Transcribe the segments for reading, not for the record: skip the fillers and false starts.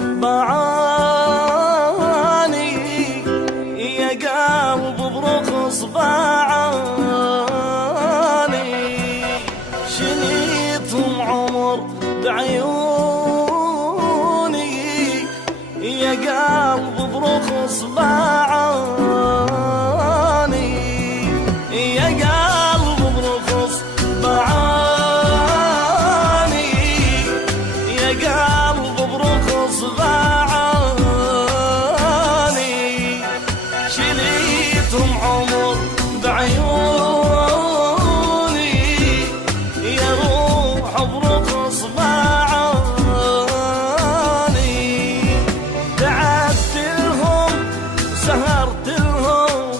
بعاني، يا قلب برخص بعاني، شنيتهم عمر بعيوني، يا قلب برخص بعاني، يا قلب برخص بعاني، يا قلب برخص بعاني، شليتهم عمر بعيوني، يا روح برخص بعاني، تعبت لهم سهرت لهم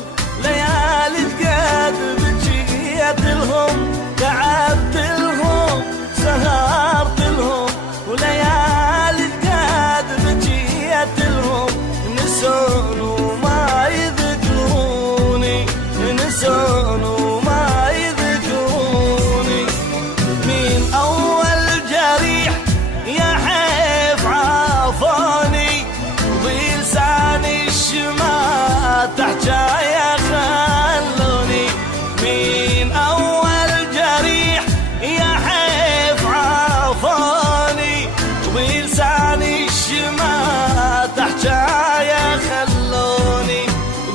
ليالي تقاد بجيت لهم، تعبت لهم سهرت لهم وليالي تقاد بجيت لهم، نسون وما يذكروني، نسون وما يذكروني، من أول جريح يا حيف عافاني، بلساني الشمات حجايا خلوني، من أول جريح يا حيف عافاني، بلساني الشمات حجايا خلوني،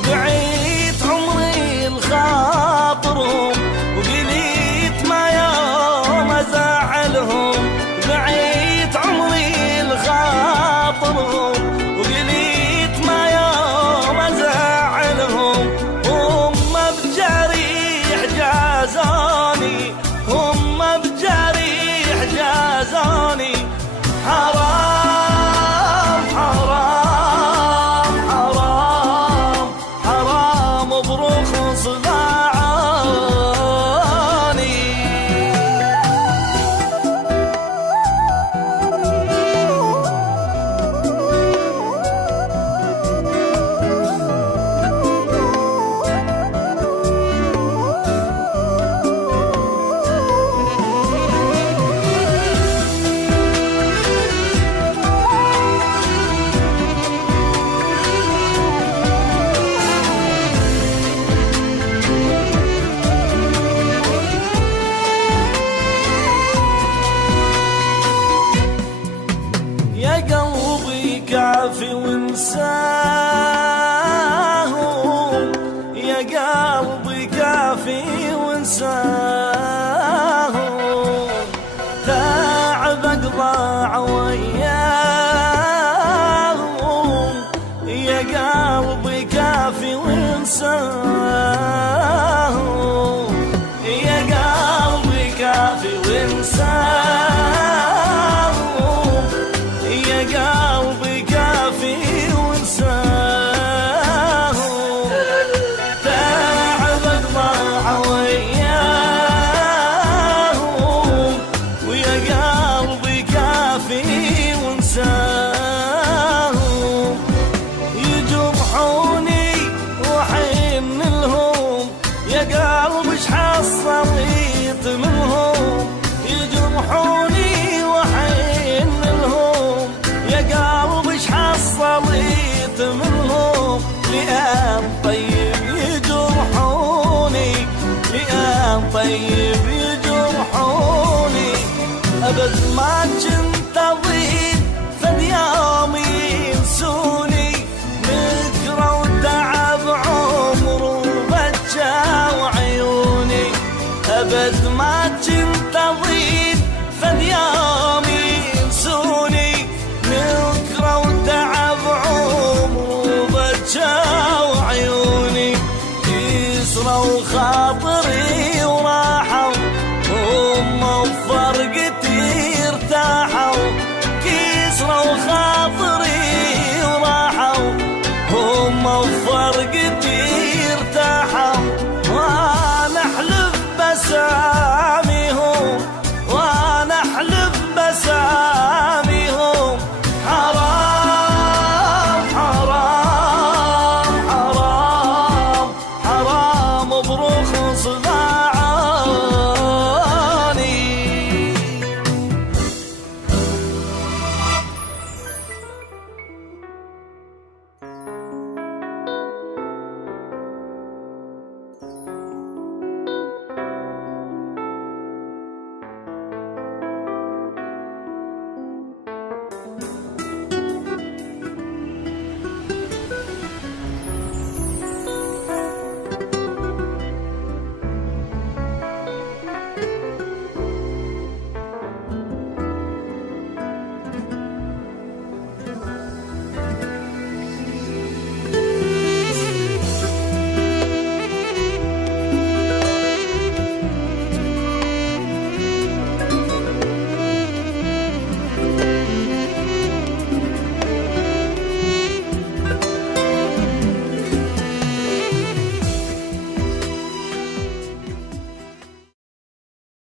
بعيد عمري الخاطرهم وقليت ما يوم ازعلهم، بعيد عمري الخاطرهم وقليت ما يوم ازعلهم، هم بجريح جازوني، هم بجريح جازوني، حرام حرام حرام حرام برخص بعاني. يا قلبي كافي وانساهم، يا قلبي كافي وانساهم،